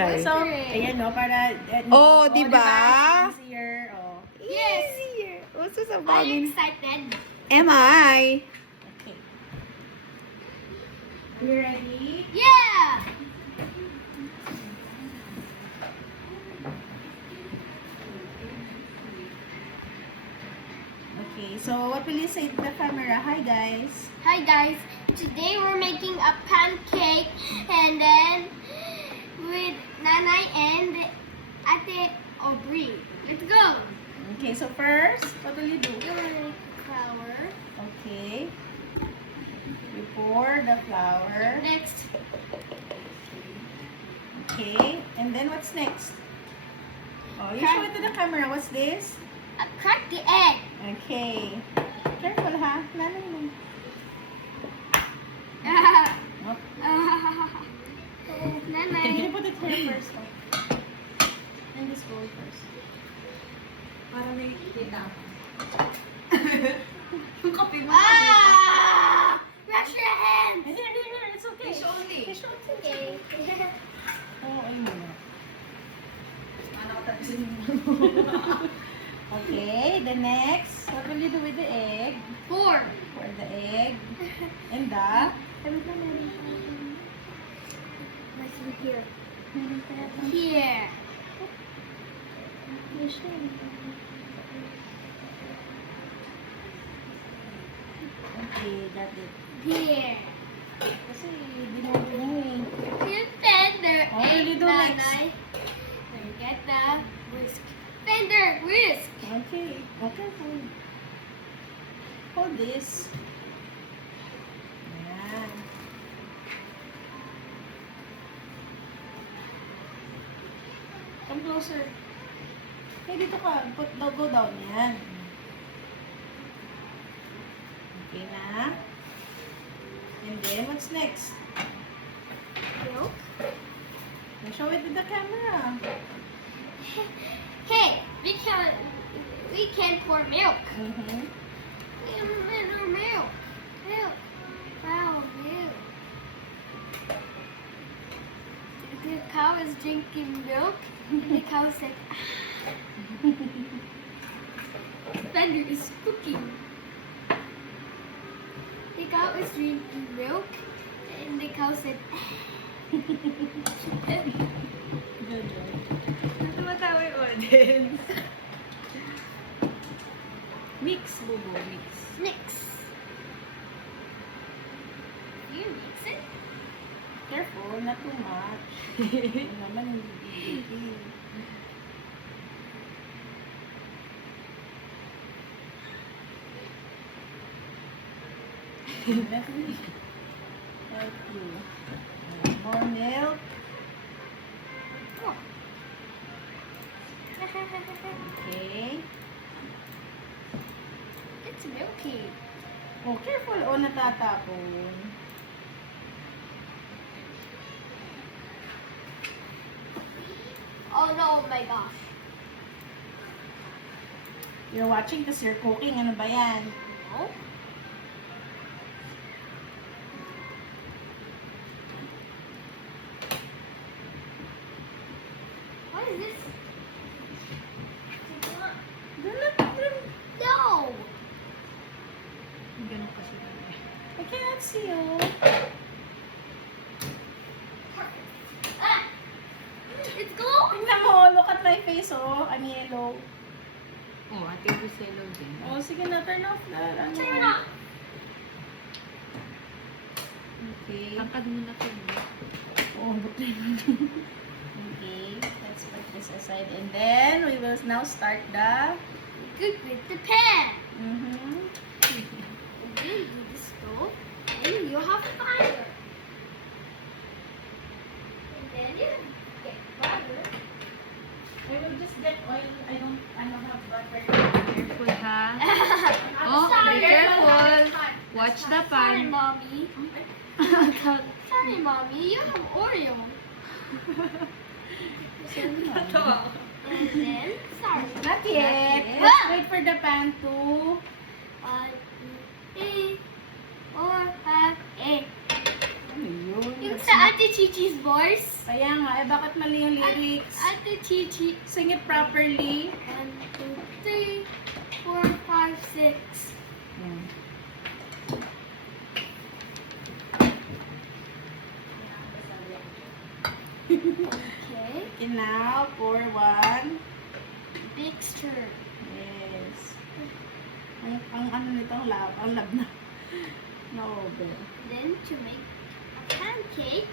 So, ayan no, para... Oh, diba? Easier. Oh. Yes! Easier. What's this Are about? you excited? Am I? Okay. You ready? Yeah! Okay, so what will you say to the camera? Hi guys. Hi guys, today we're making a pancake and then with Nanay and Ate Aubrey. Let's go! Okay, so first, what will you do? You're gonna make flour. Okay. You pour the flour. Next, Okay, and then what's next? Oh, you show it to the camera. What's this? crack the egg. Okay. Careful ha. Nanay mo. Oh. Can you Nanay. put it here first? Oh. And this bowl first. Para may kita. Yung kape mo. Ah! Wash your hands. Here. It's okay. Fish only. Fish only. Okay. Oo, ayun mo na. Okay, the next. What will you do with the egg? Pour. Pour the egg. And the... Here. Here. Okay, got it. Here. Kasi, dinudo mo eh. You fender Oh, what will you do Nanay. next? Then get the whisk. Fender whisk. Okay. Okay, hold this. Ayan. Come closer. Okay, dito ka. Go down. Yan. Okay na. And then, what's next? Milk. Now show it to the camera. Hey, we can pour milk. Mm-hmm. Milk. Milk. Wow, milk. The cow is drinking milk, and the cow said, Fender is cooking. The cow is drinking milk, and the cow said, Good job. Tumatawa yung audience. Mix, Bubo, mix. Mix. You mix it? Careful, not too much. Yun naman, hindi. Let me help you. More milk. Oh. Okay. It's milky. Oh, careful. Oh, natatapon. Oh no, oh my gosh. You're watching because you're cooking. Ano ba yan? No? What is this? No! Ganun kasi talaga. I cannot see you. Ah! It's glowing! Tingnan mo. Look at my face, oh. I'm yellow. Oh, ate Lucelo din. Oh, sige na. Turn off the... Ano. Turn it off! Okay. Tangkad mo na to. Oh, butin. Okay. Let's put this aside. And then, we will now start the... Good with the pan. Mm-hmm. And then do the stove. And you have fire. And then you get butter. I will just get oil. I don't have butter. Careful ha. Oh, Sorry. be careful. Watch the Sorry, pan. Mommy. Sorry, Mommy. You have Oreo. And then, sorry. Not yet. yet. Let's wait for the pan to... 1, 2, 3, 4, 5, 8. Ano yun? Yung sa Ate Chichi's voice. Kaya nga, eh bakit mali yung lyrics? Ate Chichi. Sing it properly. 1, 2, 3, 4, 5, 6. Hmm. Okay. Okay, now, pour 1. Mixture. Yes. Ang ano nito, ang lab na. Na-over. Then to make a pancake.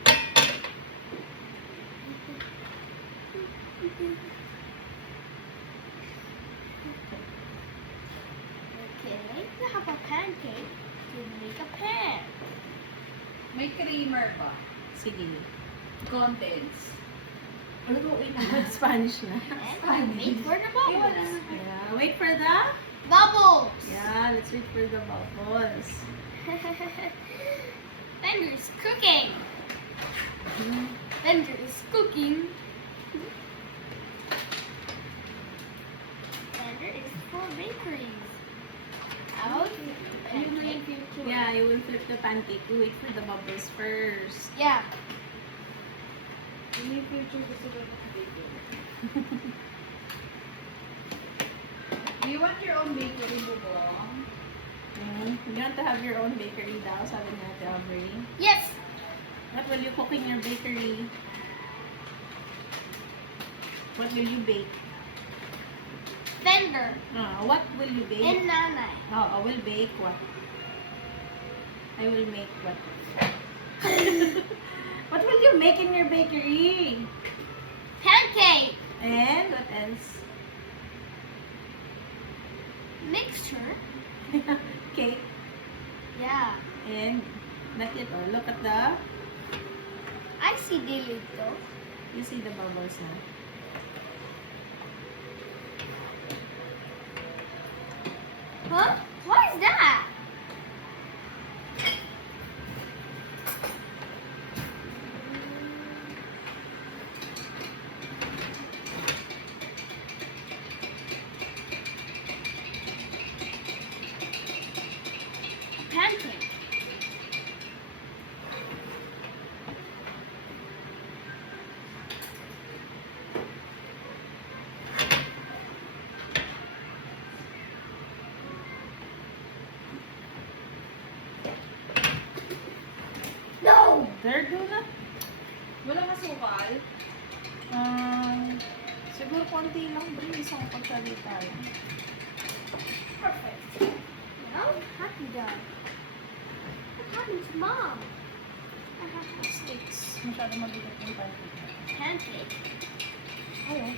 Okay, to have a pancake, to make a pan. May creamer ba? Sige. Contents. Lutuin na. Spanish na. And wait for the bubbles. Yeah. Wait for the... Bubbles! Yeah, let's wait for the bubbles. Bender's cooking. Hmm. Bender is cooking. Bender is for bakeries. Out the pancake. Yeah, you will flip the pancake. You wait for the bubbles first. Yeah. May future gusto ko Do you want your own bakery, Bubong? You want to have your own bakery daw, sabi ni Ate Aubrey. Yes. What will you cook in your bakery? What will you bake? Bender What will you bake? and Nanay. I will bake what? I will make what? What will you make in your bakery? Pancake. And what else? Mixture. Cake. Yeah. And not yet. Oh, look at the... I see Dilito. You see the bubbles na. Huh? What is that? Pancake. No! There, do na. Walang asukal? Siguro konti lang. Bro, isang pagsalita lang. Perfect. Now, happy done. What happened to Mom? Sticks. Masyado mabigat yung pancake. Pancake. Oo.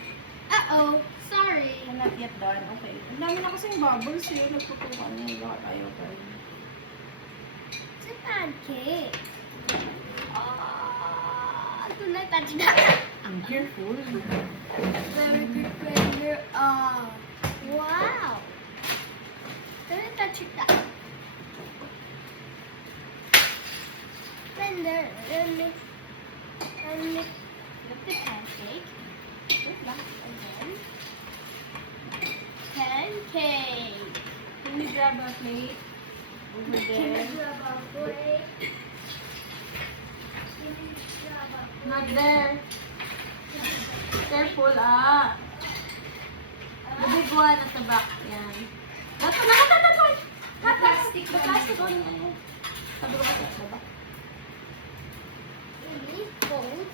Uh-oh. Sorry. Not yet done. Okay. Ang dami na kasing bubbles yun. Nagtutukan niya. Lahat tayo tayo. It's a pancake. Do not touch that. I'm careful. Very good Bender. Wow. Don't touch that. Bender, let me flip the pancake. Good luck again. Pancake. Can you grab a plate? Over Can there. you grab a plate? Can you grab a Not there. Careful, ah. The big one at the back. Yan. That's the plastic. The plastic on yan. Sabi ko kasi at the back. We fold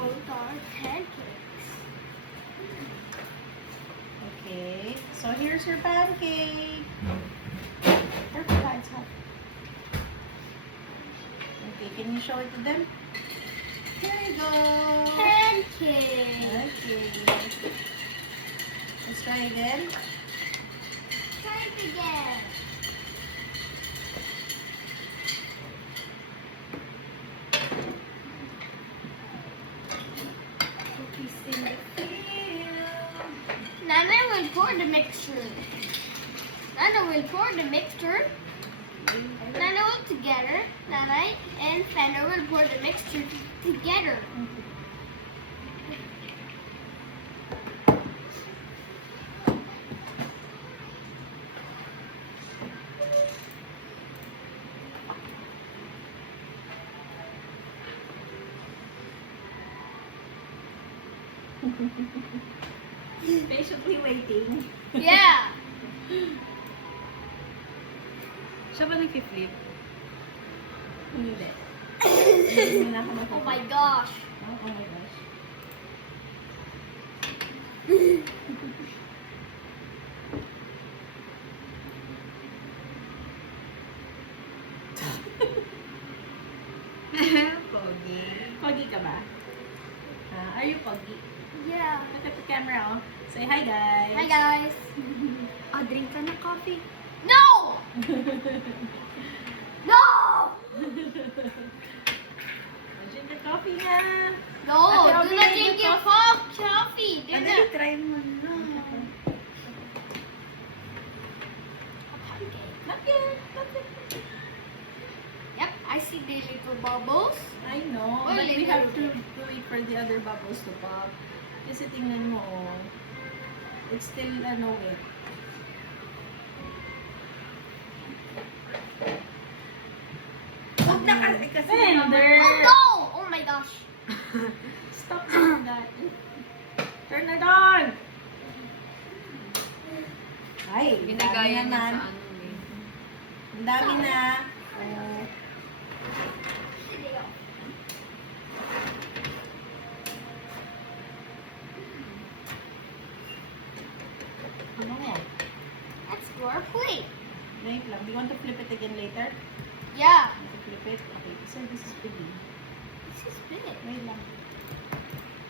our pancakes. Okay. So here's your pancake. Perfect. It's hot. Okay, can you show it to them? Here you go. Pancake. Okay. Let's try again. Try it again. Cookies in the field. Nana will pour the mixture. Nana will pour the mixture. Nana will together. Nana and Fender will pour the mixture together. Patiently waiting. Yeah. Siya ba nag-flip? Hindi. Hindi na ako Oh my gosh. Oh my gosh. Pogi. Pogi ka ba? Are you pogi? Yeah. Look at the camera, oh. Say hi, guys. Hi guys. Drink ka na coffee. No! No! Drink your coffee na. No, Ate, do okay, not good drink your coffee. Do Ano, not. try mo na. Not yet. Not yet. Yep, I see the little bubbles. I know, Oh, but we little have to bit. wait for the other bubbles to pop. Kasi tingnan mo, oh. It's still, wet. Huwag na kasi Fender! Oh no! Oh my gosh. Stop doing that. Turn it on! Ay, Ginagaya dami niya naman. sa ano eh. Ang dami na. Oh. Ano mo? That's your plate. Wait lang. Do you want to flip it again later? Yeah. Want to flip it? Okay, so this is big. This is big. Wait lang.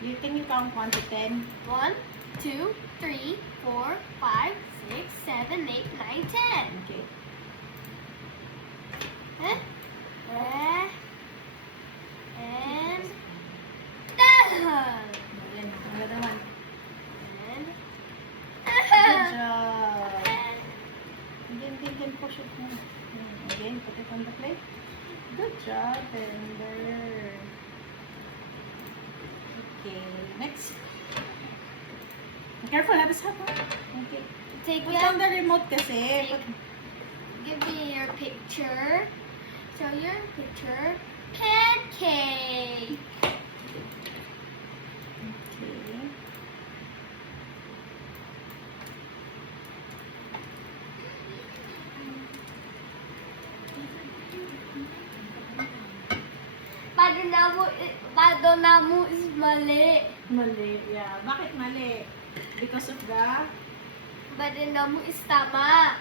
Can you count 1 to 10? 1, 2, 3, 4, 5, 6, 7, 8, 9, 10. Okay. Huh? And Again, another one. and Good job. Again, push it more. Again, put it on the plate. Good job, Bender. Okay, next. Careful, habis hapa. Okay. take Put down it. the remote kasi. Give me your picture. Show your picture. Pancake. Okay. Padonamu is mali. Mali, yeah. Bakit mali? Because of the... Padonamu is tama.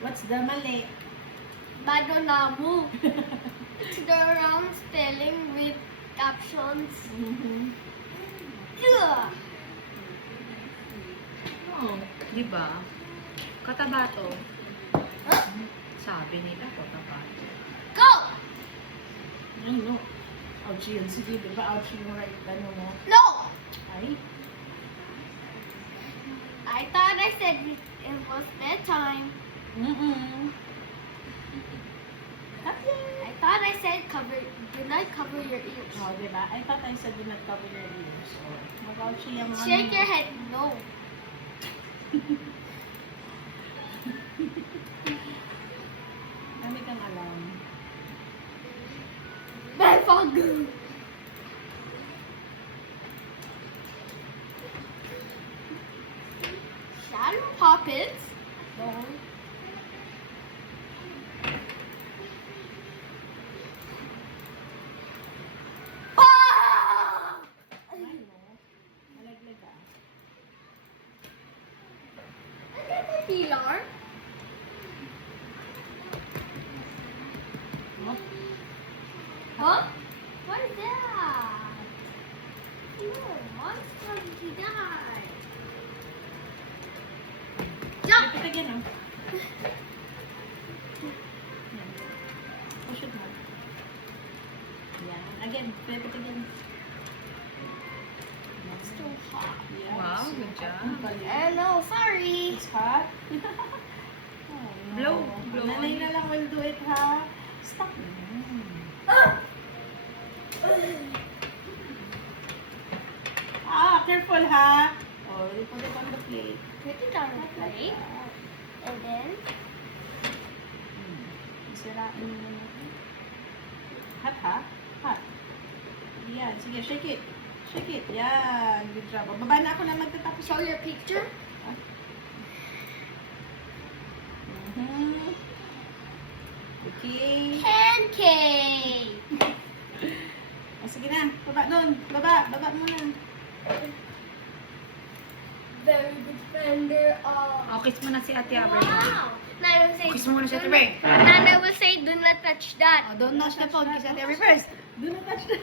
What's the mali? Padonamu. It's the wrong spelling with captions. Mhm. Ugh. Oh, di ba? Katabato. Huh? Sabi nila katabato. Go! I know. Ouchie yun. Sige, di ba? Ouchie yung right, ano mo? No! Ay. I thought I said it was bedtime. Mm-mm. Okay. I thought I said do not cover your ears. Oh, di ba? I thought I said do not cover your ears. So, mag-ouchie yung ano. Shake your head no. Dami kang alam. Befog. Shadow puppets. So, Ah! ano? Malaglag ah. Is that a pillar? Oh, Huh? What is that? No, monster to die. Jump! flip it again, oh. Yan. Push it more. Yan. Again, flip it again. It's too hot. Yeah, Wow, it's good job. hot. Balik. No, sorry. It's hot. Oh, no. Blow, blow Nanay on na it. lang will do it, ha? Stop. Careful, ha? Oh, you put it on the plate. Put it on the Like plate. that. And then, Sirain mo na. Hot, ha? Hot. Yan. Sige, shake it. Shake it. Yan. Good job. O, baba na ako na magtatapos. Show your picture. Mhm. Okay. Pancake. O, sige na. Baba doon. Baba. Baba muna. Very good fender. Oh, kiss mo na si Ate Aber. Wow. Nana will say. Kiss mo na si Ate Aber. Nana will say, "Do not touch that." Oh, don't touch the phone. Kiss Ate Every first. Do not touch the